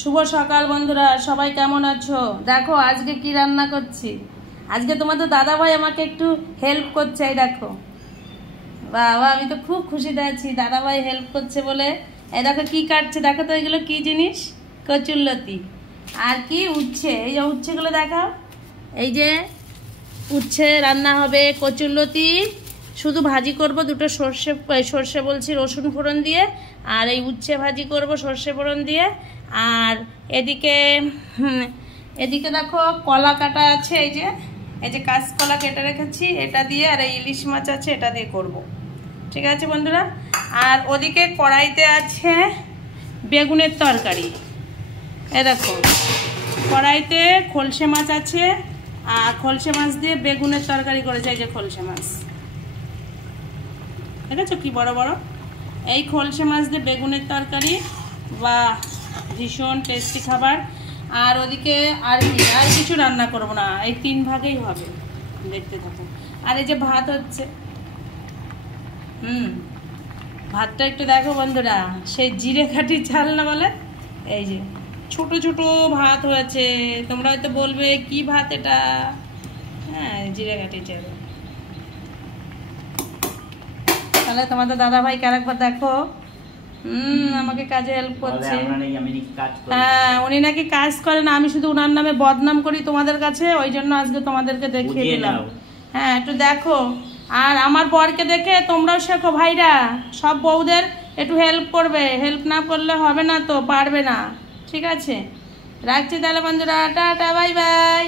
শুভ সকাল বন্ধুরা, সবাই কেমন আছো? দেখো আজকে কি রান্না করছি। আজকে তোমাদের দাদা ভাই আমাকে একটু হেল্প করছে। এই দেখো, বাবা আমি তো খুব খুশিতে আছি, দাদা ভাই হেল্প করছে বলে। এই দেখো কি কাটছে, দেখো তো এগুলো কি জিনিস। কচুরলতি আর কি উচ্ছে, এই যে উচ্ছেগুলো দেখাও। এই যে উচ্ছে রান্না হবে, কচুরলতি শুধু ভাজি করব দুটো সর্ষে বলছি রসুন ফোড়ন দিয়ে, আর এই উচ্ছে ভাজি করব সর্ষে ফোড়ন দিয়ে। আর এদিকে এদিকে দেখো কলা কাটা আছে, এই যে কাঁচকলা কেটে রেখেছি, এটা দিয়ে, আর এই ইলিশ মাছ আছে, এটা দিয়ে করব। ঠিক আছে বন্ধুরা। আর ওদিকে কড়াইতে আছে বেগুনের তরকারি। এ দেখো কড়াইতে খলসে মাছ আছে, আর খলসে মাছ দিয়ে বেগুনের তরকারি করেছে। এই যে খলসে মাছ দেখেছো কি বড় বড়, এই খলসে মাছ দিয়ে বেগুনের তরকারি, বা ভীষণ টেস্টি খাবার। আর ওদিকে আর কিছু রান্না করব না, এই 3 ভাগেই হবে, দেখতে থাকো। আর এই যে ভাত হচ্ছে, ভাতটা একটু দেখো বন্ধুরা, সেই জিরে কাঠি চাল না বলে, এই যে ছোট ছোট ভাত হয়েছে। তোমরা হয়তো বলবে কি ভাত এটা, হ্যাঁ জিরে কাঠি চাল। তাহলে তোমাদের দাদা ভাই আরেকবার দেখো, আমাকে কাজে হেল্প করছে। হ্যাঁ উনি নাকি কাজ করে না, আমি শুধু ওনার নামে বদনাম করি তোমাদের কাছে, ওই জন্য আজকে তোমাদেরকে দেখিয়ে দিলাম। হ্যাঁ একটু দেখো, আর আমার বরকে দেখে তোমরাও শেখো ভাইরা, সব বউদের একটু হেল্প করবে, হেল্প না করলে হবে না, তো পারবে না। ঠিক আছে, রাখছি তাহলে বন্ধুরা, টাটা বাই বাই।